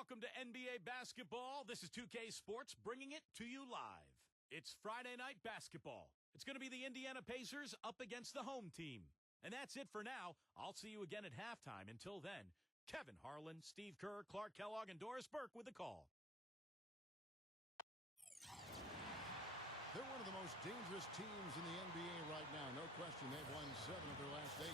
Welcome to NBA basketball. This is 2K Sports bringing it to you live. It's Friday night basketball. It's going to be the Indiana Pacers up against the home team. And that's it for now. I'll see you again at halftime. Until then, Kevin Harlan, Steve Kerr, Clark Kellogg, and Doris Burke with the call. They're one of the most dangerous teams in the NBA right now. No question, they've won 7 of their last 8.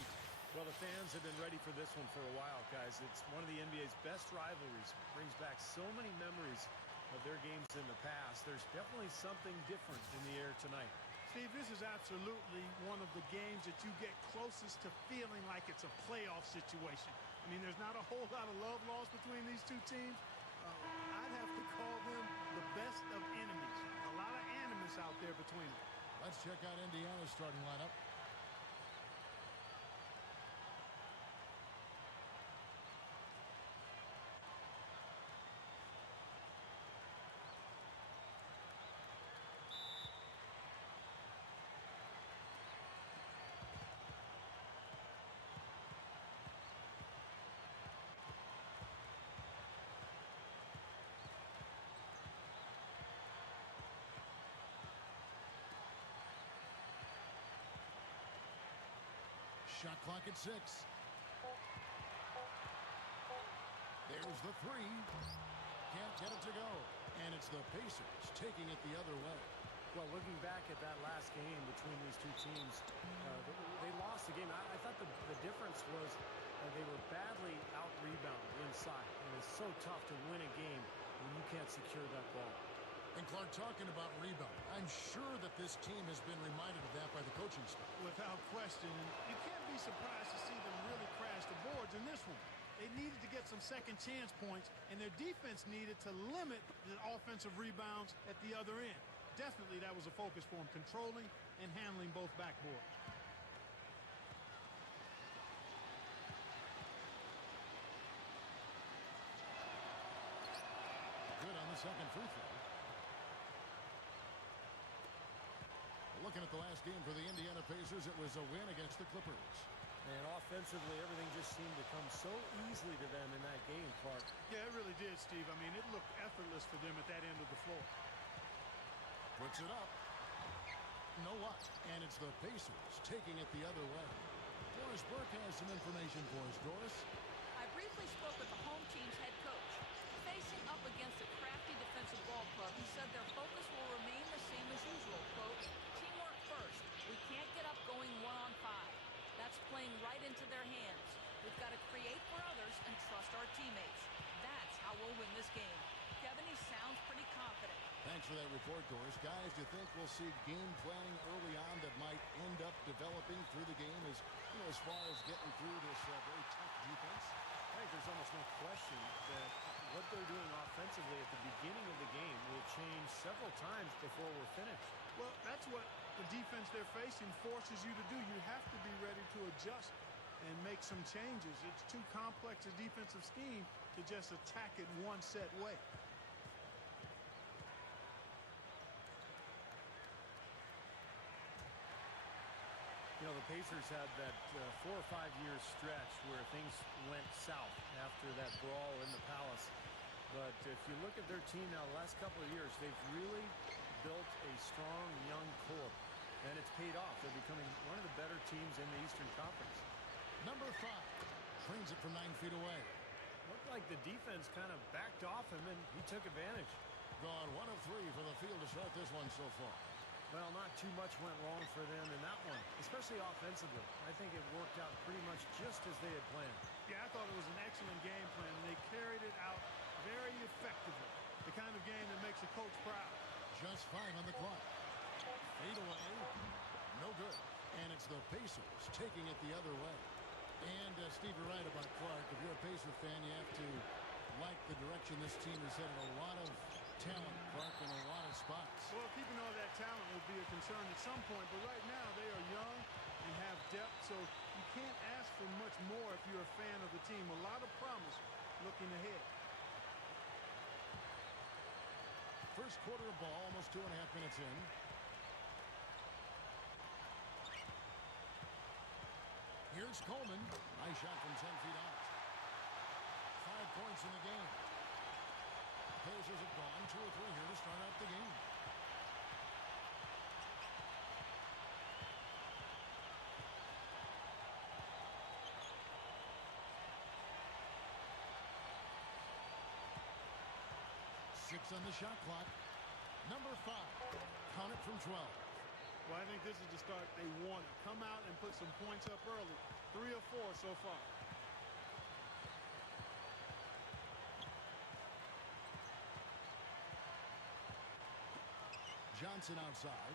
Well, the fans have been ready for this one for a while, guys. It's one of the NBA's best rivalries. Brings back so many memories of their games in the past. There's definitely something different in the air tonight. Steve, this is absolutely one of the games that you get closest to feeling like it's a playoff situation. I mean, there's not a whole lot of love lost between these two teams. I'd have to call them the best of enemies. A lot of animus out there between them. Let's check out Indiana's starting lineup. Shot clock at 6. There's the 3. Can't get it to go. And it's the Pacers taking it the other way. Well, looking back at that last game between these two teams, they lost the game. I thought the difference was they were badly out-rebounded inside. And it's so tough to win a game when you can't secure that ball. And Clark, talking about rebound, I'm sure that this team has been reminded of that by the coaching staff. Without question. You can't be surprised to see them really crash the boards in this one. They needed to get some second chance points, and their defense needed to limit the offensive rebounds at the other end. Definitely that was a focus for them, controlling and handling both backboards. Good on the second free throw. Looking at the last game for the Indiana Pacers, it was a win against the Clippers. And offensively, everything just seemed to come so easily to them in that game, Clark. Yeah, it really did, Steve. I mean, it looked effortless for them at that end of the floor. Puts it up. No luck. And it's the Pacers taking it the other way. Doris Burke has some information for us. Doris? I briefly spoke with the home team's head coach. Facing up against a crafty defensive ball club, he said their focus will remain the same as usual. Quote, teamwork first. We can't get up going 1-on-5. That's playing right into their hands. We've got to create for others and trust our teammates. That's how we'll win this game. Kevin, he sounds pretty confident. Thanks for that report, Doris. Guys, do you think we'll see game planning early on that might end up developing through the game as far as getting through this very tough defense? I think there's almost no question that what they're doing offensively at the beginning of the game will change several times before we're finished. Well, that's what the defense they're facing forces you to do. You have to be ready to adjust and make some changes. It's too complex a defensive scheme to just attack it one set way. You know, the Pacers had that 4 or 5 year stretch where things went south after that brawl in the Palace. But if you look at their team now, the last couple of years, they've really built a strong young core. And it's paid off. They're becoming one of the better teams in the Eastern Conference. Number 5. Trains it from 9 feet away. Looked like the defense kind of backed off him, and he took advantage. Gone 1 of 3 for the field to start this one so far. Well, not too much went wrong for them in that one, especially offensively. I think it worked out pretty much just as they had planned. Yeah, I thought it was an excellent game plan, and they carried it out very effectively. The kind of game that makes a coach proud. Just 5 on the clock. Fade away. No good. And it's the Pacers taking it the other way. And Steve, you're right about Clark. If you're a Pacer fan, you have to like the direction this team is headed. A lot of talent, Clark, in a lot of spots. Well, keeping all that talent will be a concern at some point, but right now they are young and have depth, so you can't ask for much more if you're a fan of the team. A lot of promise looking ahead. First quarter of ball, almost 2.5 minutes in. Here's Coleman. Nice shot from 10 feet out. 5 points in the game. Pacers have gone 2 or 3 here to start out the game. Six on the shot clock. Number 5. Count it from 12. Well, I think this is the start they wanted. Come out and put some points up early. 3 or 4 so far. Johnson outside.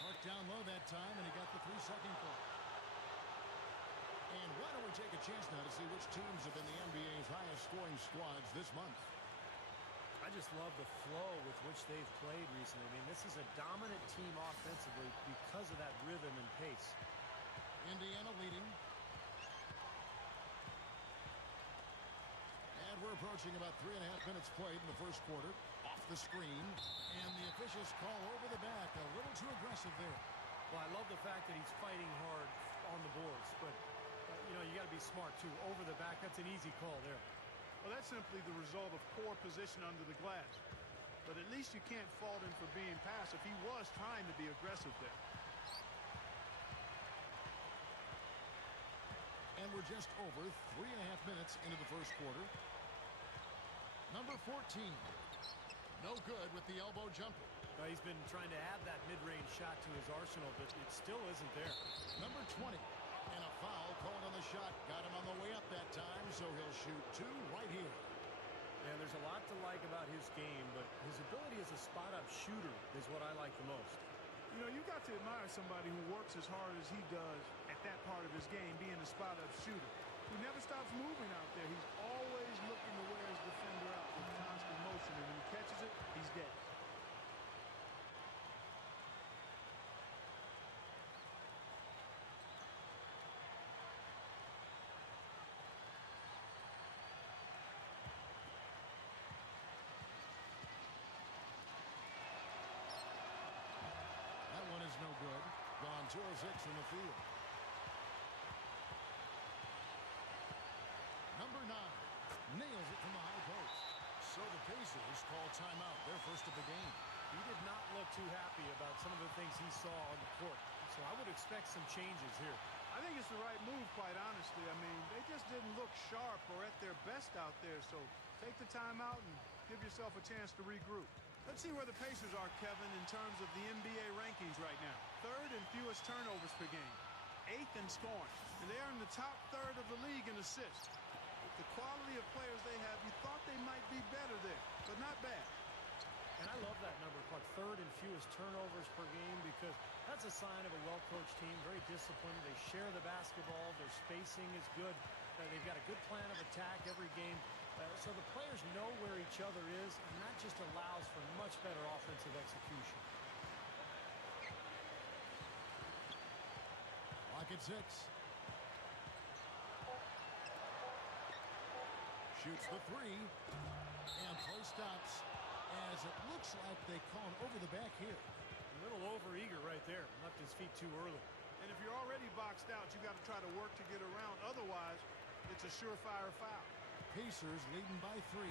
Marked down low that time, and he got the 3-second call. And why don't we take a chance now to see which teams have been the NBA's highest scoring squads this month? I just love the flow with which they've played recently. I mean, this is a dominant team offensively because of that rhythm and pace. Indiana leading. And we're approaching about 3.5 minutes played in the first quarter. Off the screen. And the officials call over the back. A little too aggressive there. Well, I love the fact that he's fighting hard on the boards, but you got to be smart too. Over the back, that's an easy call there. Well, that's simply the result of poor position under the glass. But at least you can't fault him for being passive. He was trying to be aggressive there. And we're just over 3.5 minutes into the first quarter. Number 14. No good with the elbow jumper. He's been trying to add that mid-range shot to his arsenal, but it still isn't there. Number 20. And a foul called on the shot. Got him on the way up that time, so he'll shoot 2 right here. And there's a lot to like about his game, but his ability as a spot-up shooter is what I like the most. You know, you got to admire somebody who works as hard as he does at that part of his game, being a spot-up shooter, who never stops moving out there. He's always looking to wear his defender out with constant motion, and when he catches it, he's dead. That one is no good. Gone 2 of 6 from the field. Number 9 nails it from the high post. So the Pacers call timeout, their first of the game. He did not look too happy about some of the things he saw on the court. So I would expect some changes here. I think it's the right move, quite honestly. I mean, they just didn't look sharp or at their best out there. So take the timeout and give yourself a chance to regroup. Let's see where the Pacers are, Kevin, in terms of the NBA rankings right now. 3rd in fewest turnovers per game. 8th in scoring. And they are in the top 3rd of the league in assists. With the quality of players they have, you thought they might be better there, but not bad. And I love that number, Clark. 3rd in fewest turnovers per game, because that's a sign of a well-coached team, very disciplined. They share the basketball. Their spacing is good. They've got a good plan of attack every game. So the players know where each other is, and that just allows for much better offensive execution. Clock at 6. Shoots the 3. And play stops as it looks like they called over the back here. A little over-eager right there. Left his feet too early. And if you're already boxed out, you got to try to work to get around. Otherwise, it's a surefire foul. Pacers leading by 3.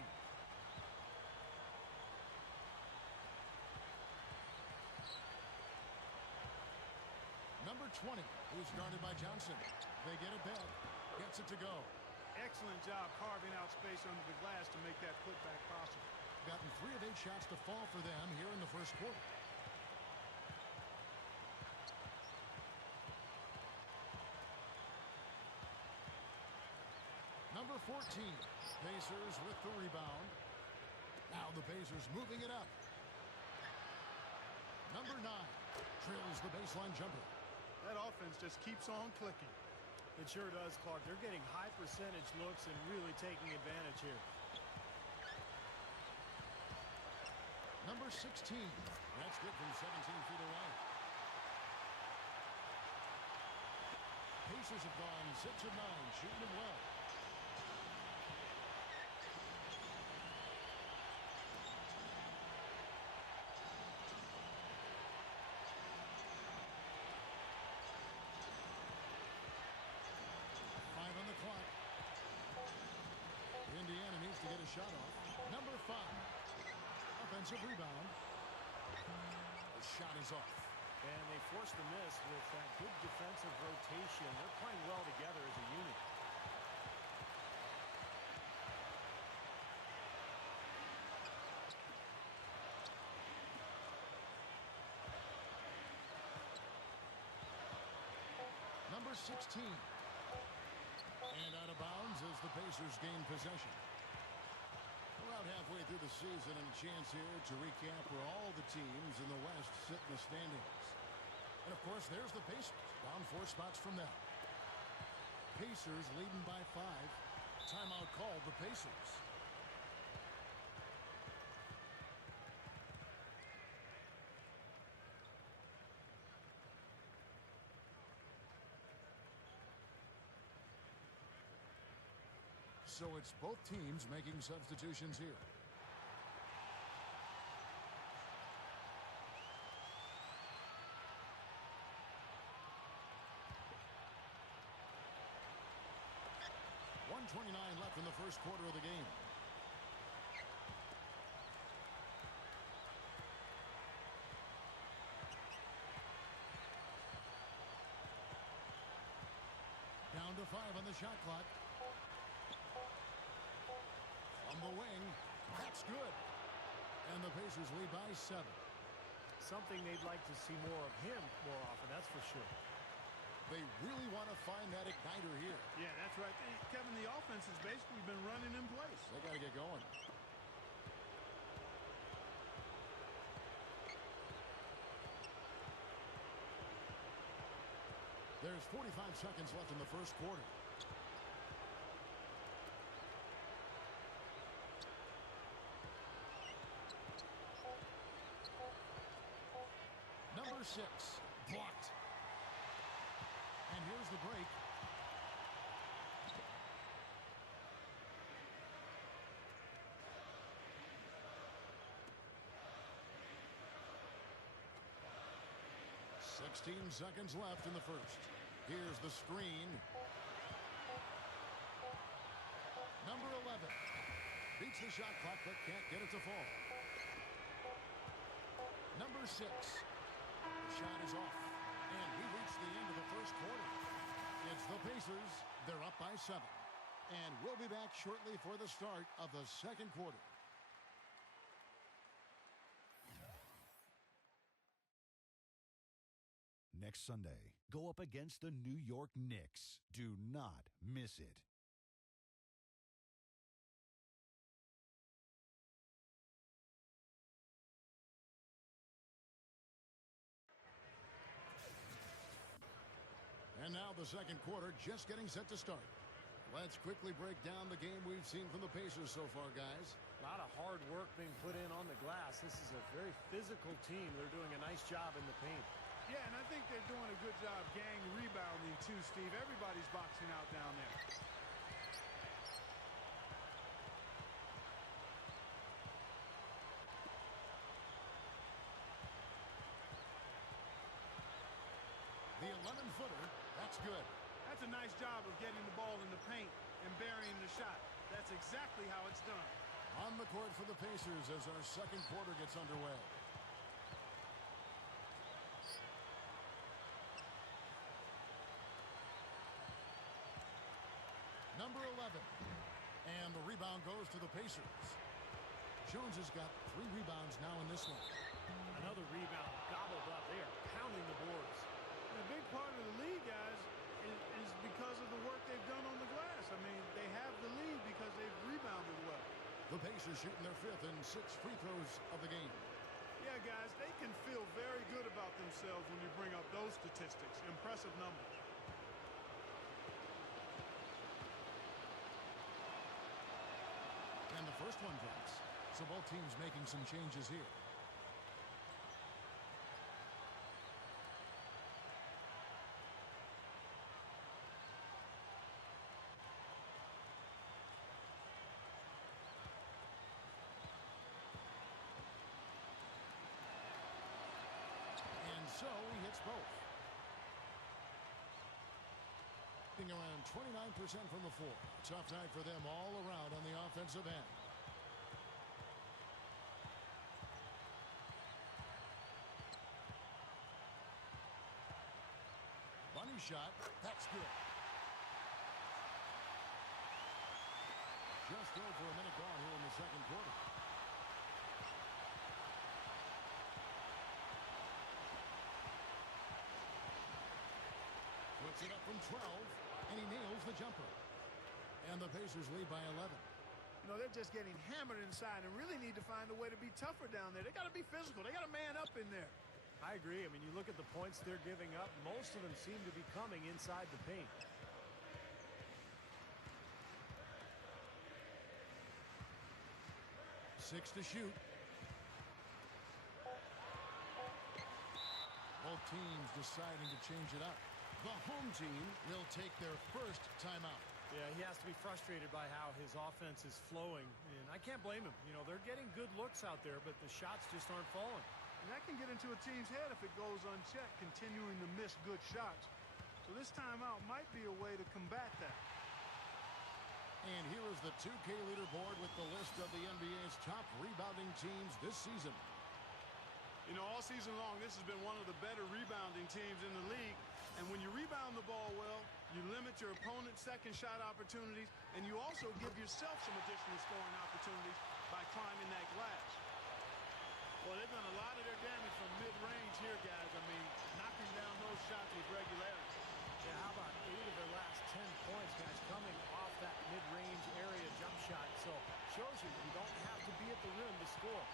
Number 20, who's guarded by Johnson. They get it back. Gets it to go. Excellent job carving out space under the glass to make that putback possible. Gotten 3 of 8 shots to fall for them here in the first quarter. Number 14, Pacers with the rebound. Now the Pacers moving it up. Number 9, trails the baseline jumper. That offense just keeps on clicking. It sure does, Clark. They're getting high percentage looks and really taking advantage here. Number 16, that's good from 17 feet away. Pacers have gone 6 of 9, shooting it well. On the clock. shot off. Number 5. Offensive rebound. The shot is off. And they forced the miss with that good defensive rotation. They're playing well together as a unit. Number 16. And out of bounds as the Pacers gain possession. We're out halfway through the season and a chance here to recap where all the teams in the West sit in the standings. And, of course, there's the Pacers, down 4 spots from them. Pacers leading by 5. Timeout called the Pacers. So it's both teams making substitutions here. .129 left in the first quarter of the game. Down to 5 on the shot clock. On the wing, that's good. And the Pacers lead by 7. Something they'd like to see more of him more often, that's for sure. They really want to find that igniter here. Yeah, that's right. Kevin, the offense has basically been running in place. They got to get going. There's 45 seconds left in the first quarter. Number 6, blocked. And here's the break. Seconds left in the first. Here's the screen. Number 11 beats the shot clock but can't get it to fall. Number 6. The shot is off. And we reach the end of the first quarter. It's the Pacers. They're up by 7. And we'll be back shortly for the start of the second quarter. Next Sunday, go up against the New York Knicks. Do not miss it. And now the second quarter just getting set to start. Let's quickly break down the game we've seen from the Pacers so far, guys. A lot of hard work being put in on the glass. This is a very physical team. They're doing a nice job in the paint. Yeah, and I think they're doing a good job gang rebounding too, Steve. Everybody's boxing out down there. The 11-footer, that's good. That's a nice job of getting the ball in the paint and burying the shot. That's exactly how it's done. On the court for the Pacers as our second quarter gets underway. Number 11. And the rebound goes to the Pacers. Jones has got 3 rebounds now in this one. Another rebound gobbled up. They are pounding the boards. And a big part of the lead, guys, is because of the work they've done on the glass. I mean, they have the lead because they've rebounded well. The Pacers shooting their 5th and 6th free throws of the game. Yeah, guys, they can feel very good about themselves when you bring up those statistics. Impressive numbers. And the first one drops. So both teams making some changes here. And so he hits both. Around 29% from the floor. Tough night for them all around on the offensive end. shot. That's good. Just over a minute gone here in the second quarter. Puts it up from 12, and he nails the jumper. And the Pacers lead by 11. You know, they're just getting hammered inside and really need to find a way to be tougher down there. They got to be physical. They got to man up in there. I agree. I mean, you look at the points they're giving up. Most of them seem to be coming inside the paint. Six to shoot. Both teams deciding to change it up. The home team will take their first timeout. Yeah, he has to be frustrated by how his offense is flowing, and I can't blame him. You know, they're getting good looks out there, but the shots just aren't falling. And that can get into a team's head if it goes unchecked, continuing to miss good shots. So this timeout might be a way to combat that. And here is the 2K leaderboard with the list of the NBA's top rebounding teams this season. You know, all season long, this has been one of the better rebounding teams in the league. And when you rebound the ball well, you limit your opponent's second shot opportunities, and you also give yourself some additional scoring opportunities by climbing that glass. Well, they've done a lot of their damage from mid-range here, guys. I mean, knocking down those shots with regularity. Yeah, how about 8 of their last 10 points, guys, coming off that mid-range area jump shot. So, shows you don't have to be at the rim to score.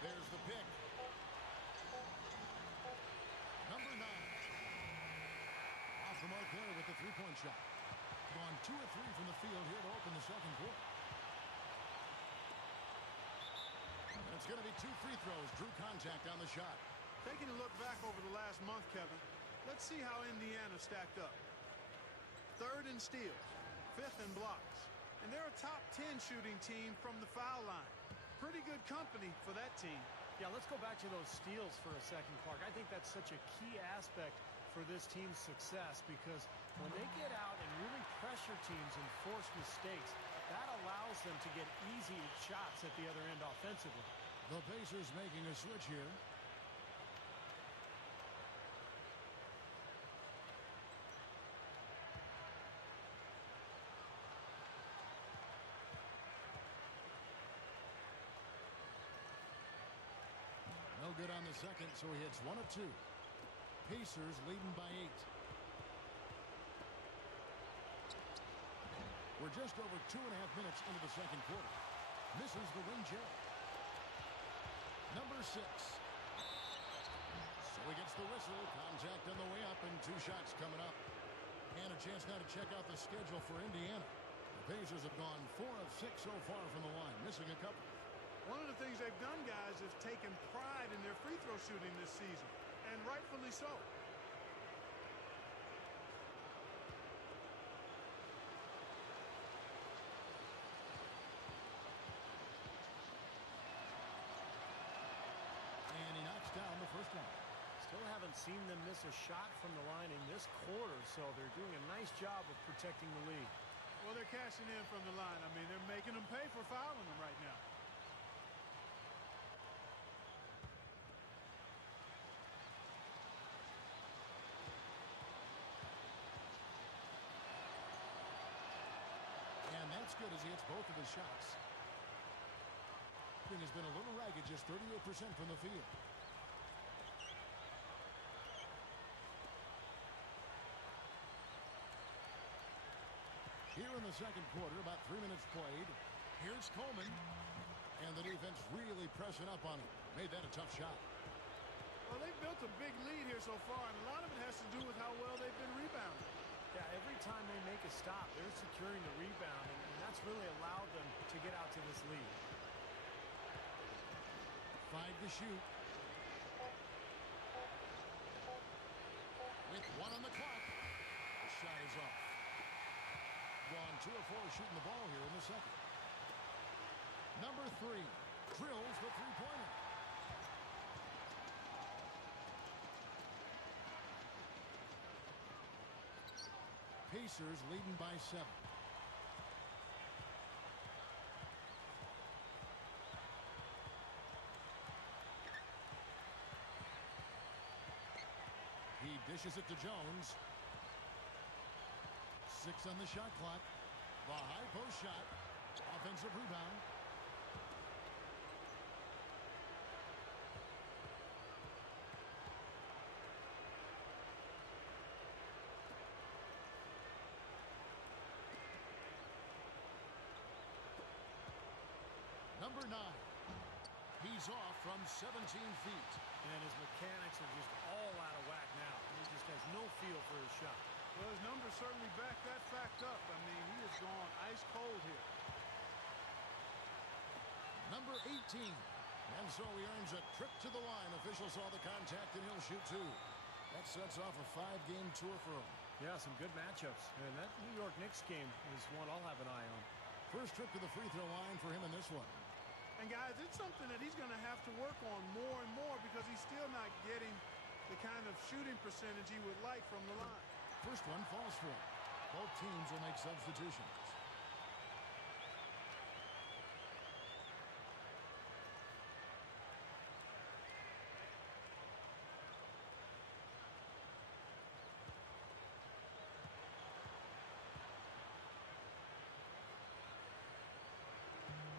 There's the pick. Number 9. Off the mark there with the three-point shot. Gone 2 of 3 from the field here to open the second quarter. And it's going to be 2 free throws. Drew contact on the shot. Taking a look back over the last month, Kevin, let's see how Indiana stacked up. 3rd in steals, 5th in blocks. And they're a top 10 shooting team from the foul line. Pretty good company for that team. Yeah, let's go back to those steals for a second, Clark. I think that's such a key aspect for this team's success because when they get out and really pressure teams and force mistakes, that allows them to get easy shots at the other end offensively. The Pacers making a switch here. No good on the second, so he hits 1 of 2. Pacers leading by 8. We're just over 2.5 minutes into the second quarter. Misses the rim jet. Number 6. So he gets the whistle. Contact on the way up and 2 shots coming up. And a chance now to check out the schedule for Indiana. The Pacers have gone 4 of 6 so far from the line, missing a couple. One of the things they've done, guys, is taken pride in their free throw shooting this season, and rightfully so. And he knocks down the first one. Still haven't seen them miss a shot from the line in this quarter, so they're doing a nice job of protecting the lead. Well, they're cashing in from the line. I mean, they're making them pay for fouling them right now. That's good as he hits both of his shots. Shooting has been a little ragged, just 38% from the field. Here in the second quarter, about 3 minutes played. Here's Coleman. And the defense really pressing up on him. Made that a tough shot. Well, they've built a big lead here so far, and a lot of it has to do with how well they've been rebounding. Yeah, every time they make a stop, they're securing the rebound, and that's really allowed them to get out to this lead. 5 to shoot. With 1 on the clock. The shot is off. Gone 2 of 4 shooting the ball here in the second. Number 3 drills the three-pointer. Pacers leading by 7. Dishes it to Jones. 6 on the shot clock. The high post shot. Offensive rebound. Number 9. He's off from 17 feet. And his mechanics are just all out of whack now. He just has no feel for his shot. Well, his numbers certainly back that fact up. I mean, he has gone ice cold here. Number 18. And so he earns a trip to the line. Officials saw the contact, and he'll shoot 2. That sets off a 5-game tour for him. Yeah, some good matchups. And that New York Knicks game is one I'll have an eye on. First trip to the free throw line for him in this one. And, guys, it's something that he's going to have to work on more and more because he's still not getting the kind of shooting percentage he would like from the line. First one falls for him. Both teams will make substitutions.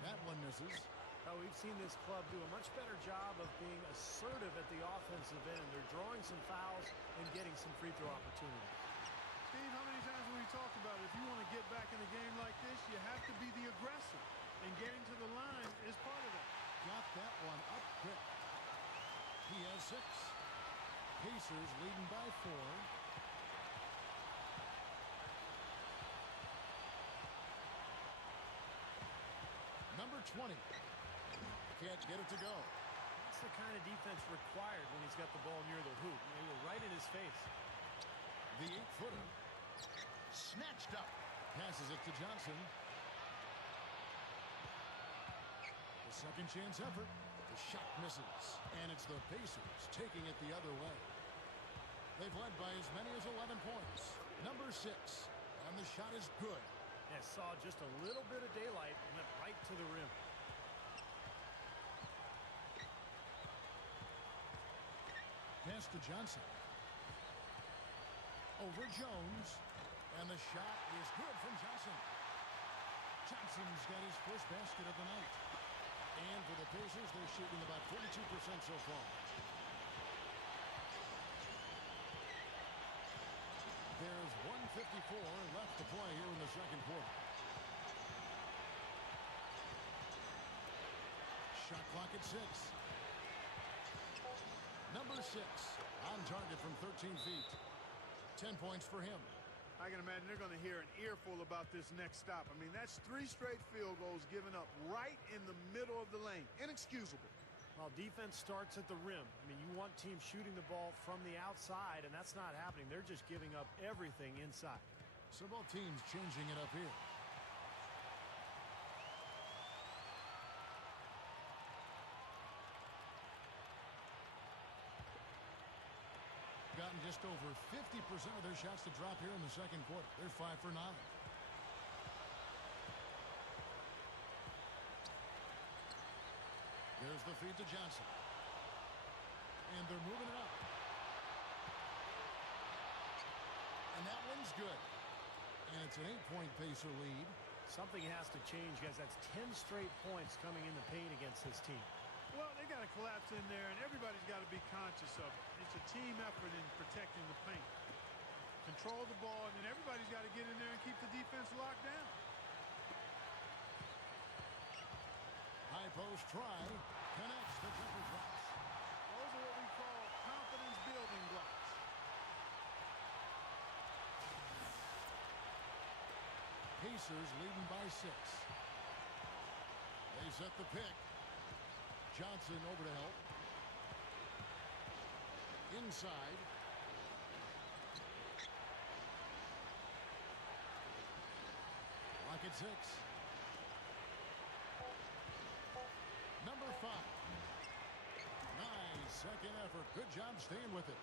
That one misses. Oh, we've seen this club do a much better job of being assertive at the offensive end. They're drawing some fouls and getting some free throw opportunities. Steve, how many times have we talked about it? If you want to get back in a game like this, you have to be the aggressor. And getting to the line is part of that. Got that one up quick. He has 6. Pacers leading by 4. Number 20. Can't get it to go. That's the kind of defense required when he's got the ball near the hoop. They were right in his face. The 8-footer. Snatched up. Passes it to Johnson. The second chance effort. The shot misses. And it's the Pacers taking it the other way. They've led by as many as 11 points. Number 6. And the shot is good. Yeah, saw just a little bit of daylight and went right to the rim. Pass to Johnson. Over Jones. And the shot is good from Johnson. Johnson's got his first basket of the night. And for the Pacers, they're shooting about 42% so far. There's 1:54 left to play here in the second quarter. Shot clock at 6. Number 6 on target from 13 feet. 10 points for him. I can imagine they're going to hear an earful about this next stop. I mean, that's 3 straight field goals given up right in the middle of the lane. Inexcusable. Well, defense starts at the rim. I mean, you want teams shooting the ball from the outside, and that's not happening. They're just giving up everything inside. So both teams changing it up here. Gotten just over 50% of their shots to drop here in the second quarter. They're 5 for 9. There's the feed to Johnson. And they're moving it up. And that one's good. And it's an 8-point Pacer lead. Something has to change, guys. That's 10 straight points coming in the paint against this team. Well, they got to collapse in there, and everybody's got to be conscious of it. It's a team effort in protecting the paint. Control the ball, and then everybody's got to get in there and keep the defense locked down. High post try. Connects the jumper drops. Those are what we call confidence building blocks. Pacers leading by 6. They set the pick. Johnson over to help. Inside. Clock at 6. Number 5. Nice second effort. Good job staying with it.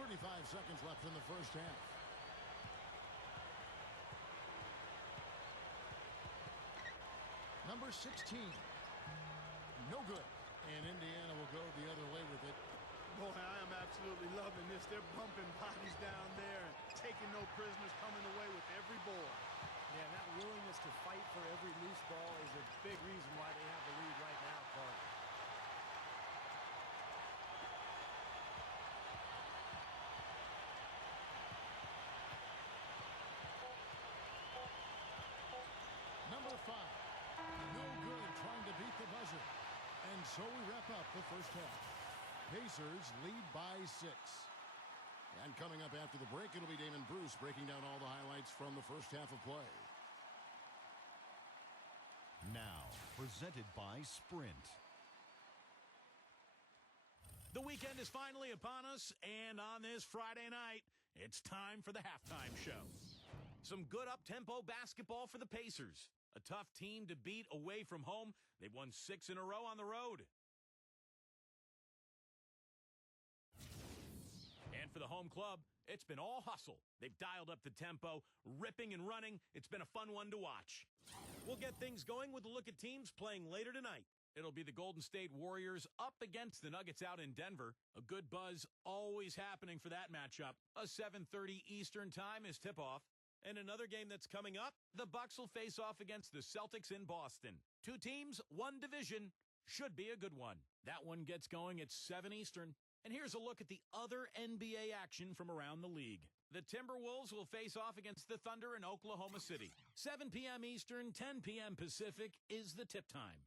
35 seconds left in the first half. Number 16. No good. And Indiana will go the other way with it. Boy, I am this. They're bumping bodies down there and taking no prisoners, coming away with every board. Yeah, and that willingness to fight for every loose ball is a big reason why they have the lead right now, Clark. Number 5. No good trying to beat the buzzer. And so we wrap up the first half. Pacers lead by 6. And coming up after the break, it'll be Damon Bruce breaking down all the highlights from the first half of play. Now, presented by Sprint. The weekend is finally upon us, and on this Friday night, it's time for the halftime show. Some good up-tempo basketball for the Pacers. A tough team to beat away from home. They've won 6 in a row on the road. And for the home club, it's been all hustle. They've dialed up the tempo, ripping and running. It's been a fun one to watch. We'll get things going with a look at teams playing later tonight. It'll be the Golden State Warriors up against the Nuggets out in Denver. A good buzz always happening for that matchup. A 7:30 Eastern time is tip-off. And another game that's coming up, the Bucks will face off against the Celtics in Boston. 2 teams, 1 division. Should be a good one. That one gets going at 7 Eastern. And here's a look at the other NBA action from around the league. The Timberwolves will face off against the Thunder in Oklahoma City. 7 p.m. Eastern, 10 p.m. Pacific is the tip time.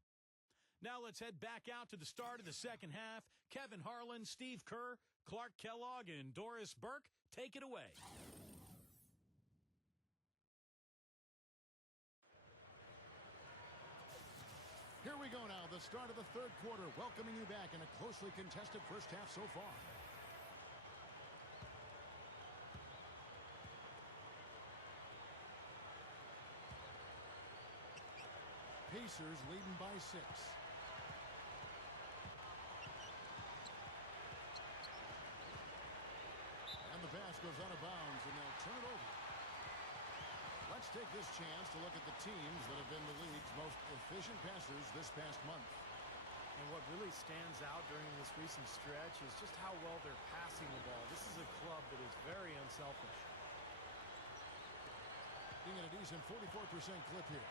Now let's head back out to the start of the second half. Kevin Harlan, Steve Kerr, Clark Kellogg, and Doris Burke take it away. Here we go now, the start of the third quarter, welcoming you back in a closely contested first half so far. Pacers leading by 6. And the pass goes out of bounds, and they'll turn it over. Let's take this chance to look at the teams that have been the league's most efficient passers this past month. And what really stands out during this recent stretch is just how well they're passing the ball. This is a club that is very unselfish. Being at a decent 44% clip here.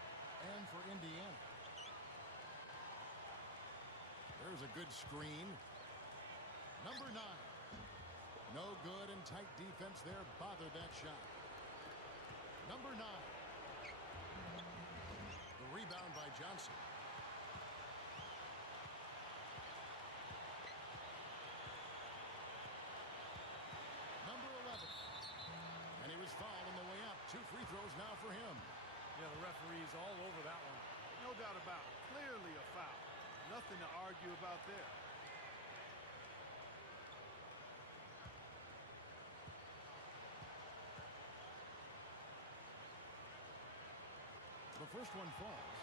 And for Indiana. There's a good screen. Number 9. No good, and tight defense there bothered that shot. Number 9. The rebound by Johnson. Number 11. And he was fouled on the way up. 2 free throws now for him. Yeah, the referee's all over that one. No doubt about it. Clearly a foul. Nothing to argue about there. The first one falls.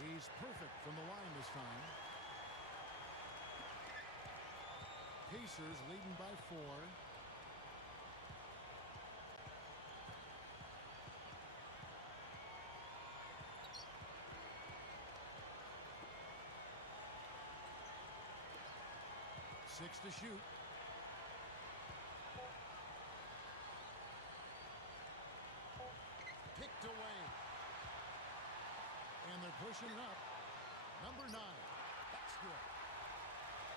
He's perfect from the line this time. Pacers leading by 4. Six to shoot. Picked away. And they're pushing it up. Number 9. That's good.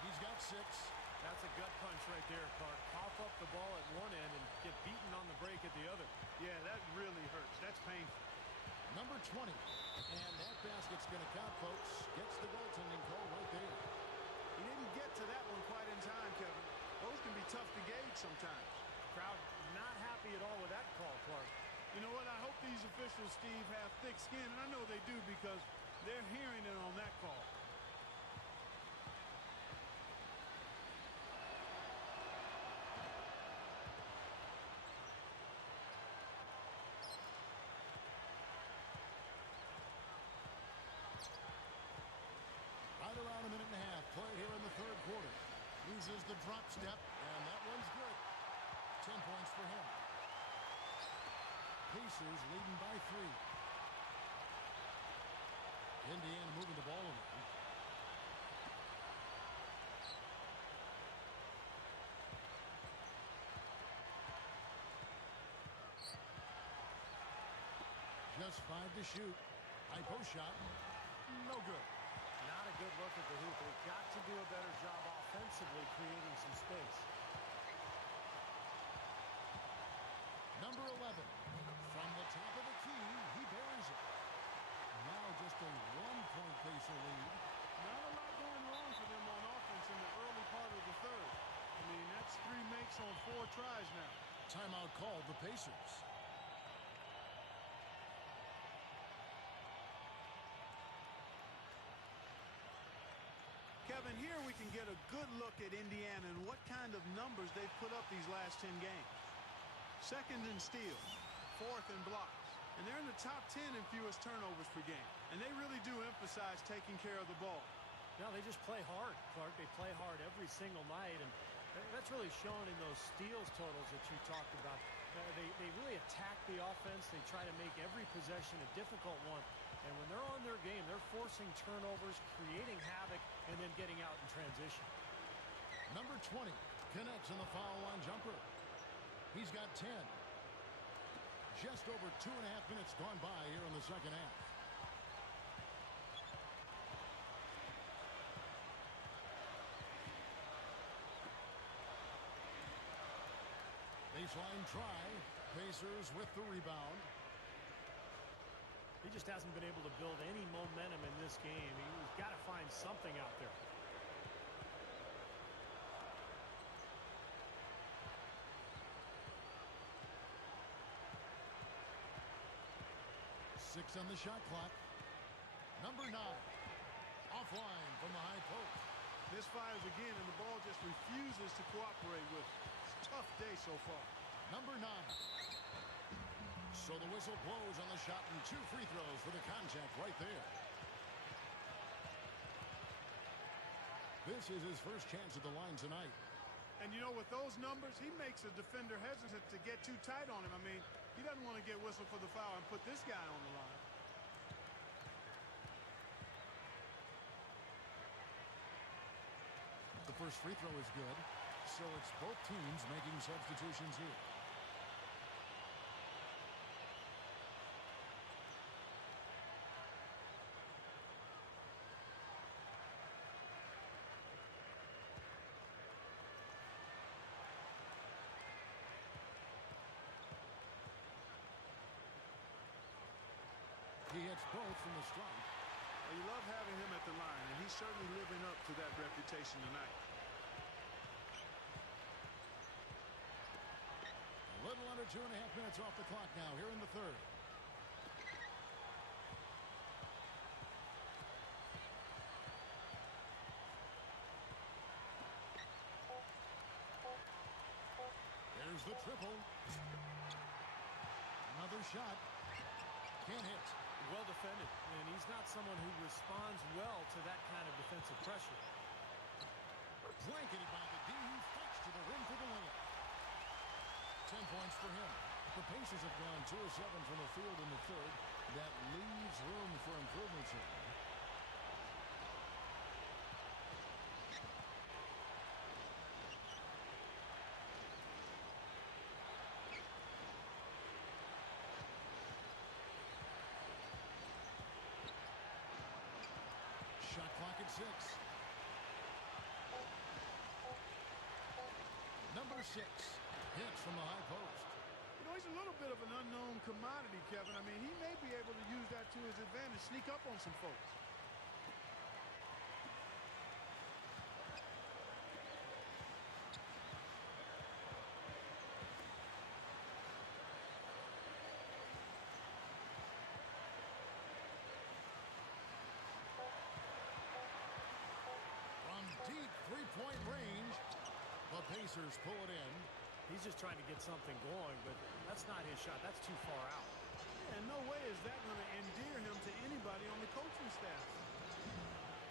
He's got 6. That's a gut punch right there, Clark. Cough up the ball at one end and get beaten on the break at the other. Yeah, that really hurts. That's painful. Number 20. And that basket's going to count, folks. Gets the goaltending call right there. He didn't get to that one quite in time, Kevin. Those can be tough to gauge sometimes. Crowd not happy at all with that call, Clark. You know what? I hope these officials officials, Steve, have thick skin, and I know they do because they're hearing it on that call. Right around a minute and a half play here in the third quarter. Loses the drop step, and that one's good. 10 points for him. Pacers leading by 3. Indiana moving the ball around. Just 5 to shoot. High post shot. No good. Not a good look at the hoop. They've got to do a better job offensively creating some space. Number 11. From the top of the key, he buries it. Now just a 1-point Pacer lead. Not a lot going wrong for them on offense in the early part of the third. I mean, that's 3 makes on 4 tries now. Timeout called the Pacers. Kevin, here we can get a good look at Indiana and what kind of numbers they've put up these last 10 games. Second in steals, 4th in blocks, and they're in the top 10 in fewest turnovers per game. And they really do emphasize taking care of the ball. No, they just play hard, Clark. They play hard every single night, and that's really shown in those steals totals that you talked about. They really attack the offense. They try to make every possession a difficult one. And when they're on their game, they're forcing turnovers, creating havoc, and then getting out in transition. Number 20 connects on the foul line jumper. He's got 10. Just over 2.5 minutes gone by here in the second half. Baseline try. Pacers with the rebound. He just hasn't been able to build any momentum in this game. He's got to find something out there. Six on the shot clock. Number 9. Offline from the high post. This fires again, and the ball just refuses to cooperate with it. It's a tough day so far. Number 9. So the whistle blows on the shot, and 2 free throws for the contact right there. This is his first chance at the line tonight. And you know, with those numbers, he makes a defender hesitant to get too tight on him. I mean, he doesn't want to get whistled for the foul and put this guy on the line. The first free throw is good, so it's both teams making substitutions here. He hits both from the stripe. Well, you love having him at the line, and he's certainly living up to that reputation tonight. A little under 2.5 minutes off the clock now here in the third. There's the triple. Another shot. Can't hit. Well defended, and he's not someone who responds well to that kind of defensive pressure. Blanketed by the D, he fights to the rim for the layup. 10 points for him. The Pacers have gone 2 of 7 from the field in the third. That leaves room for improvements here. Shot clock at 6. Number 6 hits from the high post. You know, he's a little bit of an unknown commodity, Kevin. I mean, he may be able to use that to his advantage, sneak up on some folks. Pacers pull it in. He's just trying to get something going, but that's not his shot. That's too far out. And no way is that going to endear him to anybody on the coaching staff.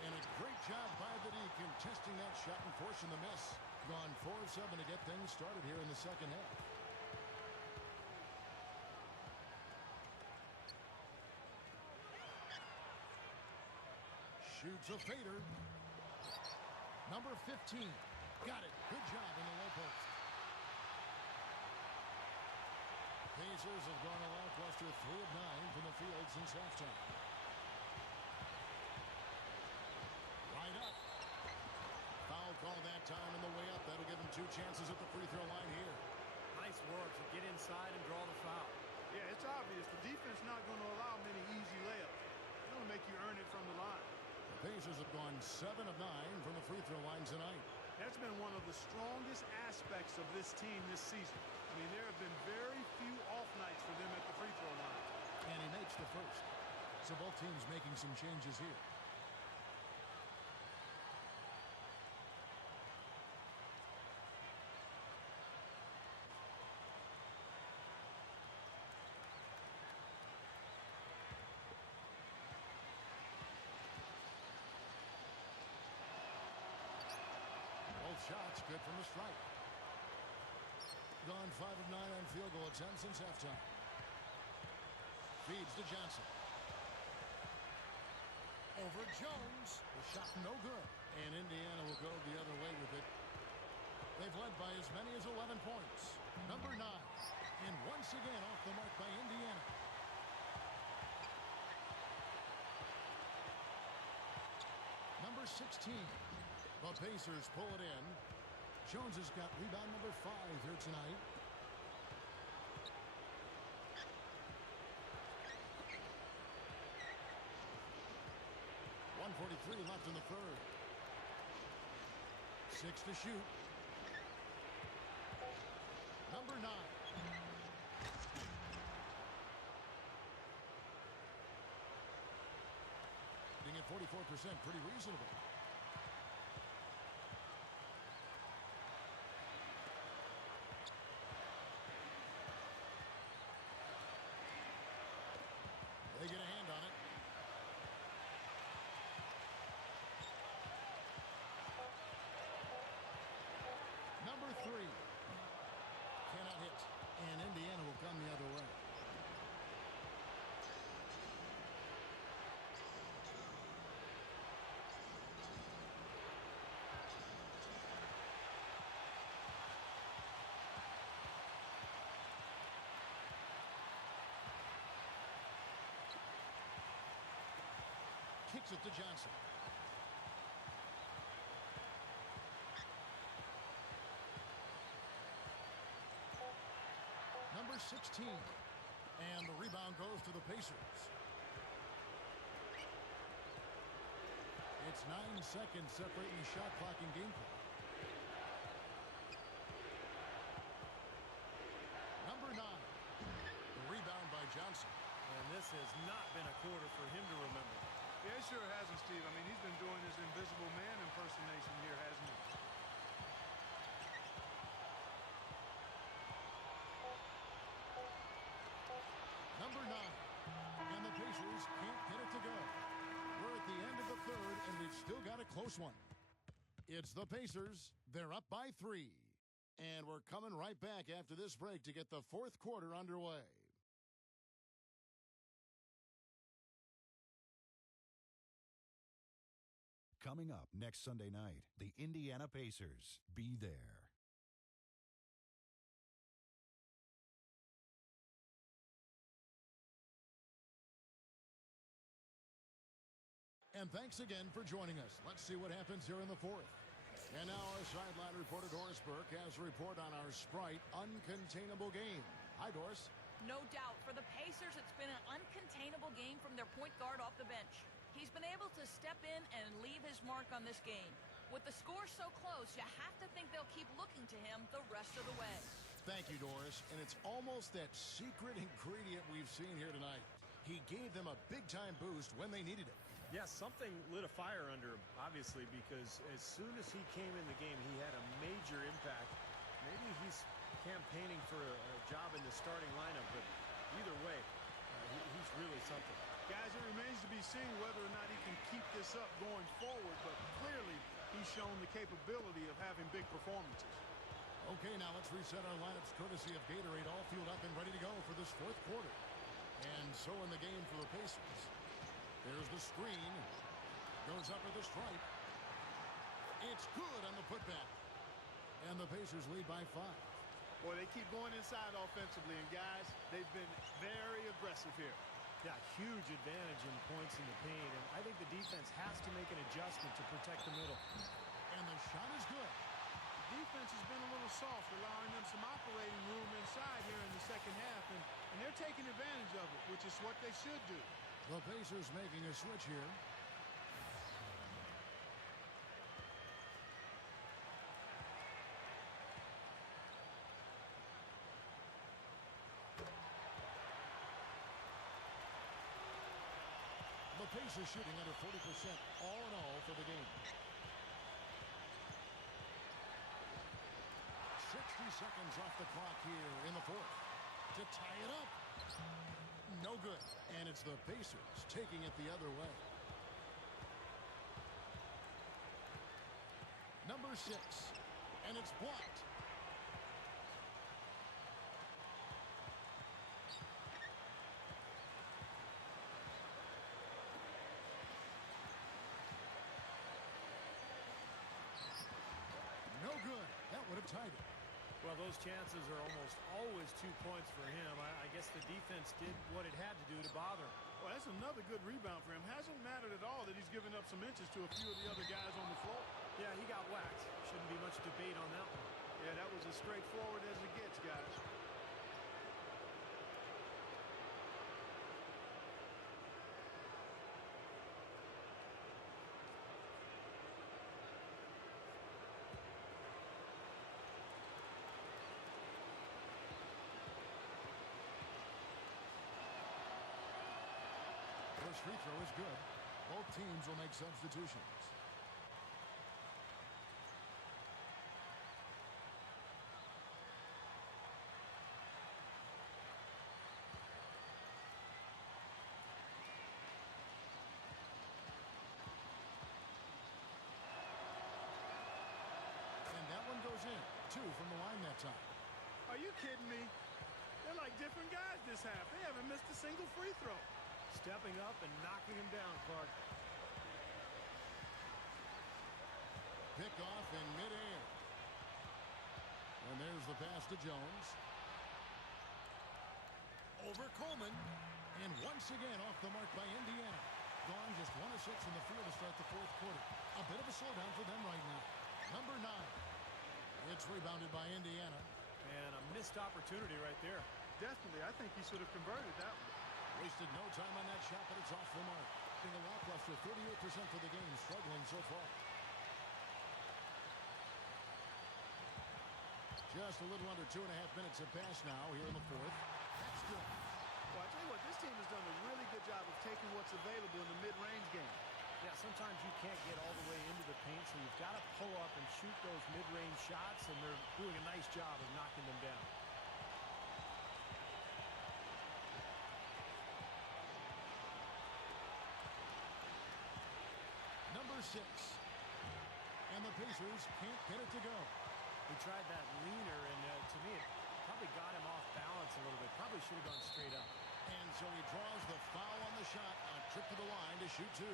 And a great job by the D contesting that shot and forcing the miss. Gone 4 of 7 to get things started here in the second half. Shoots a fader. Number 15. Got it. Good job in the low post. Pacers have gone a lackluster 3 of 9 from the field since halftime. Right up. Foul call that time in the way up. That'll give him 2 chances at the free throw line here. Nice work to get inside and draw the foul. Yeah, it's obvious. The defense not going to allow many easy layups. They're going to make you earn it from the line. The Pacers have gone 7 of 9 from the free throw line tonight. That's been one of the strongest aspects of this team this season. I mean, there have been very few off nights for them at the free throw line. And he makes the first. So both teams making some changes here. Shots good from the stripe. Gone 5 of 9 on field goal attempts since halftime. Feeds to Johnson. Over Jones. The shot no good. And Indiana will go the other way with it. They've led by as many as 11 points. Number 9. And once again off the mark by Indiana. Number 16. The Pacers pull it in. Jones has got rebound number 5 here tonight. .143 left in the third. 6 to shoot. Number 9. Being at 44%, pretty reasonable. They get a hand on it. Number 3. Cannot hit. And Indiana will come the other way. Kicks it to Johnson. Number 16. And the rebound goes to the Pacers. It's 9 seconds separating the shot clock and game clock. Number 9. The rebound by Johnson. And this has not been a quarter for him to remember. Yeah, it sure hasn't, Steve. I mean, he's been doing his invisible man impersonation here, hasn't he? Number 9. And the Pacers can't get it to go. We're at the end of the third, and we've still got a close one. It's the Pacers. They're up by 3. And we're coming right back after this break to get the fourth quarter underway. Coming up next Sunday night, the Indiana Pacers. Be there. And thanks again for joining us. Let's see what happens here in the fourth. And now our sideline reporter Doris Burke has a report on our Sprite uncontainable game. Hi, Doris. No doubt. For the Pacers, it's been an uncontainable game from their point guard off the bench. He's been able to step in and leave his mark on this game. With the score so close, you have to think they'll keep looking to him the rest of the way. Thank you, Doris. And it's almost that secret ingredient we've seen here tonight. He gave them a big-time boost when they needed it. Yeah, something lit a fire under him, obviously, because as soon as he came in the game, he had a major impact. Maybe he's campaigning for a job in the starting lineup, but either way, he's really something. Guys, it remains to be seen whether or not he can keep this up going forward, but clearly he's shown the capability of having big performances. Okay, now let's reset our lineups courtesy of Gatorade, all fueled up and ready to go for this fourth quarter. And so in the game for the Pacers. There's the screen. Goes up at the stripe. It's good on the putback. And the Pacers lead by 5. Boy, they keep going inside offensively, and guys, they've been very aggressive here. Yeah, huge advantage in points in the paint, and I think the defense has to make an adjustment to protect the middle. And the shot is good. The defense has been a little soft, allowing them some operating room inside here in the second half, and they're taking advantage of it, which is what they should do. The Pacers making a switch here. The Pacers shooting under 40% all in all for the game. 60 seconds off the clock here in the fourth to tie it up. No good. And it's the Pacers taking it the other way. Number 6. And it's blocked. No good. That would have tied it. Well, those chances are almost always 2 points for him. I guess the defense did what it had to do to bother him. Well, that's another good rebound for him. Hasn't mattered at all that he's given up some inches to a few of the other guys on the floor. Yeah, he got whacked. Shouldn't be much debate on that one. Yeah, that was as straightforward as it gets, guys. First free throw is good. Both teams will make substitutions. And that one goes in. 2 from the line that time. Are you kidding me? They're like different guys this half. They haven't missed a single free throw. Stepping up and knocking him down, Clark. Pick off in midair. And there's the pass to Jones. Over Coleman. And once again off the mark by Indiana. Gone just 1 of 6 in the field to start the fourth quarter. A bit of a slowdown for them right now. Number 9. It's rebounded by Indiana. And a missed opportunity right there. Definitely. I think he should have converted that one. Wasted no time on that shot, but it's off the mark. Being a lackluster 38% for the game, struggling so far. Just a little under 2.5 minutes have passed now here in the fourth. That's good. Well, I tell you what, this team has done a really good job of taking what's available in the mid-range game. Yeah, sometimes you can't get all the way into the paint, so you've got to pull up and shoot those mid-range shots, and they're doing a nice job of knocking them down. Number 6. And the Pacers can't get it to go. He tried that leaner, and to me, it probably got him off balance a little bit. Probably should have gone straight up. And so he draws the foul on the shot, a trip to the line to shoot 2.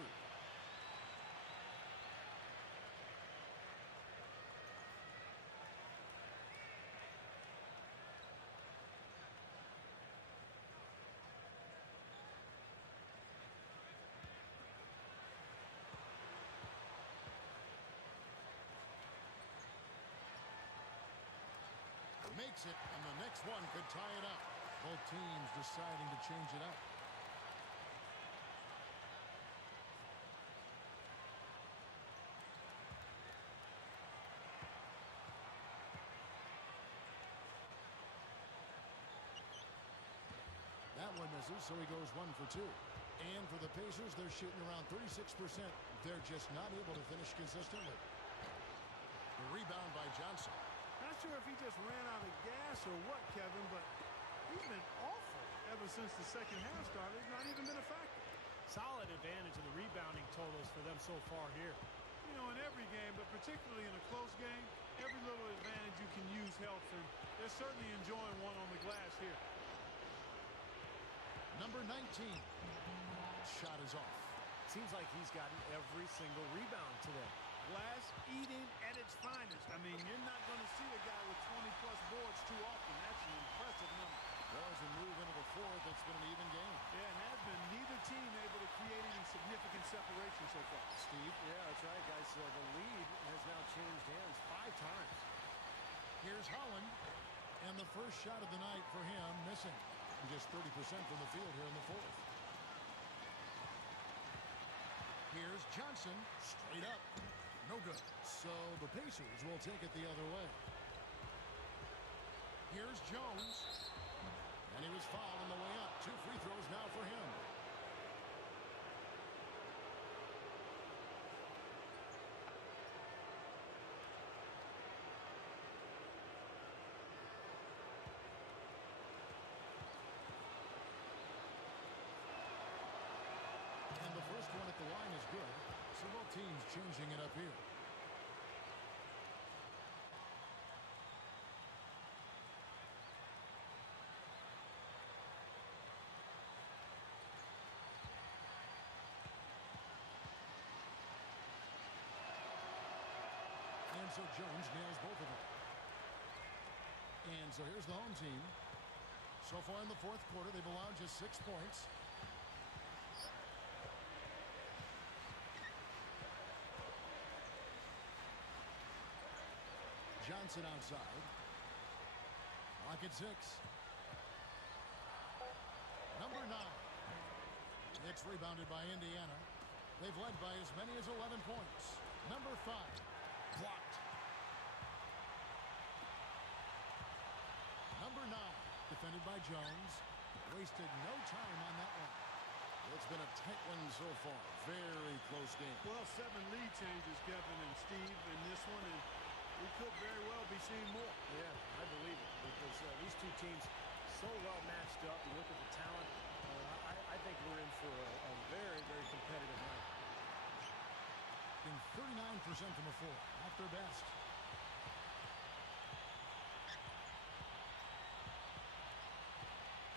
Makes it, and the next one could tie it up. Both teams deciding to change it up. That one misses, so he goes 1 for 2. And for the Pacers, they're shooting around 36%. They're just not able to finish consistently. The rebound by Johnson. Not sure if he just ran out of gas or what, Kevin, but he's been awful ever since the second half started. He's not even been a factor. Solid advantage in the rebounding totals for them so far here. You know, in every game, but particularly in a close game, every little advantage you can use helps, and they're certainly enjoying one on the glass here. Number 19. Shot is off. Seems like he's gotten every single rebound today. Glass eating at its finest. I mean, you're not going to see a guy with 20-plus boards too often. That's an impressive number. Well, as we move into the fourth, it's been an even game. Yeah, and has been neither team able to create any significant separation so far. Steve? Yeah, that's right, guys. The lead has now changed hands 5 times. Here's Holland. And the first shot of the night for him missing. Just 30% from the field here in the fourth. Here's Johnson. Straight up. No good. So the Pacers will take it the other way. Here's Jones. And he was fouled on the way up. 2 free throws now for him. And the first one at the line is good. So both teams changing it up here. And so Jones nails both of them. And so here's the home team. So far in the fourth quarter, they've allowed just 6 points. Johnson outside. Lock at 6. Number 9. It's rebounded by Indiana. They've led by as many as 11 points. Number 5. Blocked. Number 9. Defended by Jones. Wasted no time on that one. It's been a tight one so far. Very close game. Well, 7 lead changes, Kevin and Steve, in this one, and we could very well be seeing more. Yeah, I believe it, because these two teams so well matched up. You look at the talent. I think we're in for a very, very competitive night. 39% from the floor. At their best.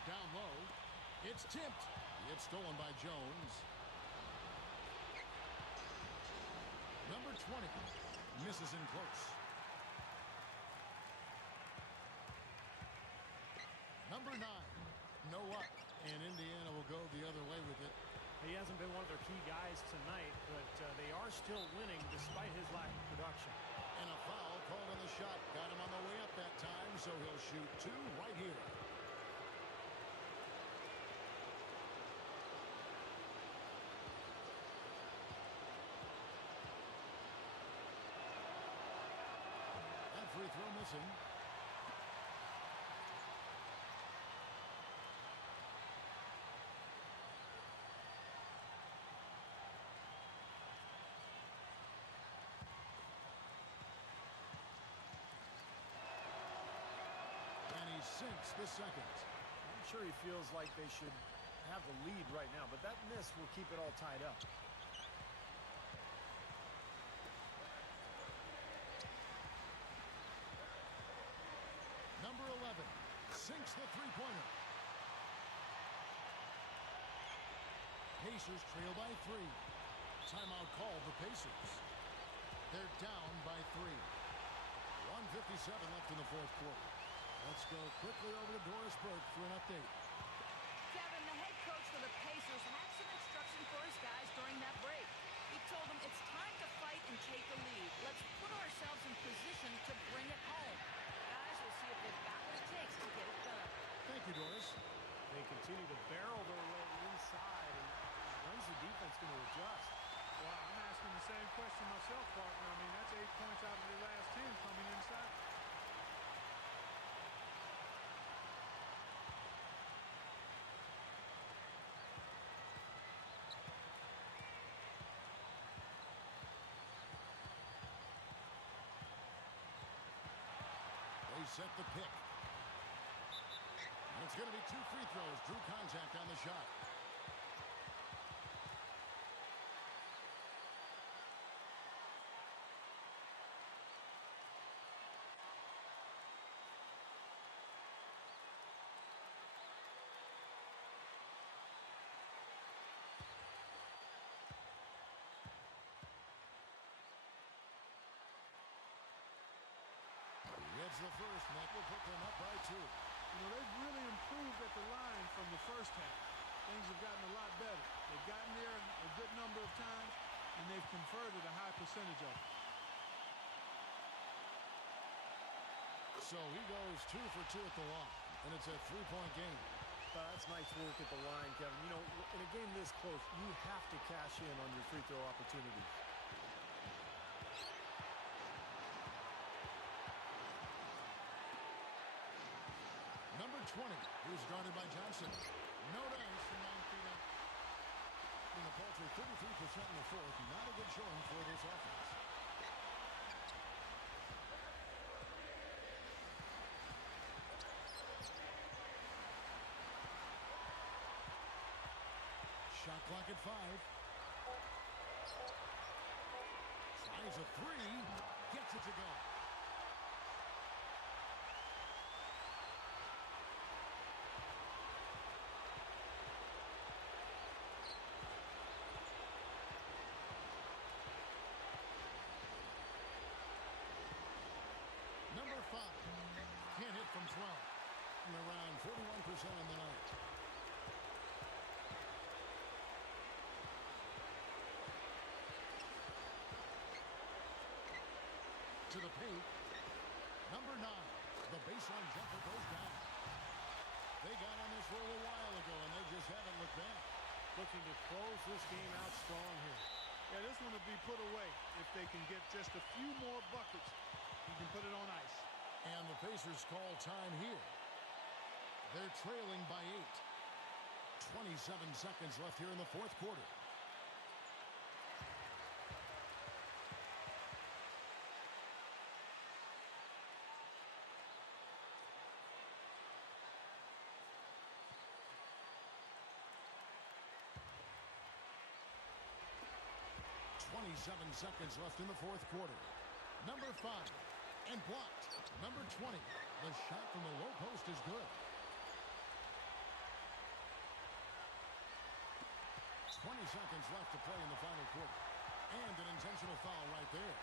Down low. It's tipped. It's stolen by Jones. Number 20. Misses in close. Number 9. No luck. And Indiana will go the other way with it. He hasn't been one of their key guys tonight, but they are still winning despite his lack of production. And a foul called on the shot. Got him on the way up that time, so he'll shoot 2 right here. That free throw missing. Sinks the second. I'm sure he feels like they should have the lead right now, but that miss will keep it all tied up. Number 11 sinks the three-pointer. Pacers trail by 3. Timeout called the Pacers. They're down by 3. 1:57 left in the fourth quarter. Let's go quickly over to Doris Burke for an update. Kevin, the head coach for the Pacers had some instruction for his guys during that break. He told them it's time to fight and take the lead. Let's put ourselves in position to bring it home. Guys, we'll see if they've got what it takes to get it done. Thank you, Doris. They continue to barrel their way inside, and when's the defense going to adjust? Well, I'm asking the same question myself, partner. I mean, that's 8 points out of the last 10 coming inside. set the pick. And it's going to be 2 free throws. Drew contact on the shot. Gets the first, and that will put them up by 2. You know, they've really improved at the line from the first half. Things have gotten a lot better. They've gotten there a good number of times, and they've converted a high percentage of it. So he goes 2 for 2 at the line, and it's a 3-point game. That's nice work at the line, Kevin. You know, in a game this close, you have to cash in on your free throw opportunities. Number 20, who's guarded by Johnson. No dice from 9 feet out. In the paltry 33% in the fourth. Not a good showing for this offense. Shot clock at 5. Tries a 3. Gets it to go. Number 5. Can't hit from 12. And around 41% on the night. To the paint. Number 9. The baseline jumper goes down. They got on this roll a while ago, and they just haven't looked back. Looking to close this game out strong here. Yeah, this one will be put away if they can get just a few more buckets. You can put it on ice. And the Pacers call time here. They're trailing by 8. 27 seconds left here in the fourth quarter. Seconds left in the fourth quarter. Number 5, and blocked. Number 20, the shot from the low post is good. 20 seconds left to play in the final quarter. And an intentional foul right there.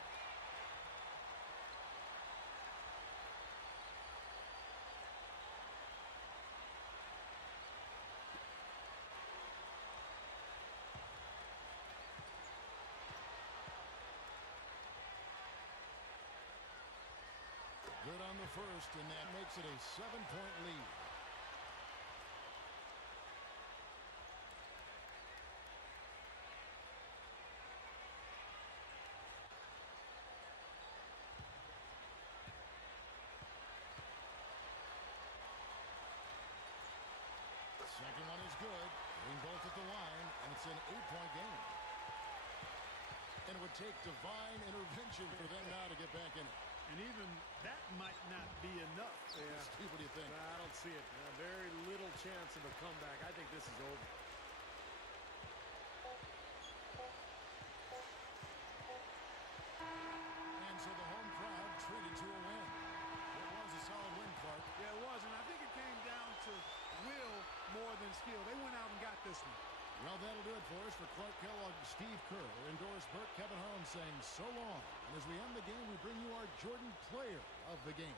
Good on the first, and that makes it a 7-point lead. Second one is good. Hitting both at the line, and it's an 8-point game. And it would take divine intervention for them now to get back in it. And even that might not be enough. Yeah. Steve, what do you think? I don't see it. Very little chance of a comeback. I think this is over. And so the home crowd treated to a win. It was a solid win, Clark. Yeah, it was, and I think it came down to will more than skill. They went out and got this one. Well, that'll do it for us. For Clark Kellogg, Steve Kerr, endorsed Burt, Kevin Holmes saying so long. And as we end the game, we bring you our Jordan Player of the Game.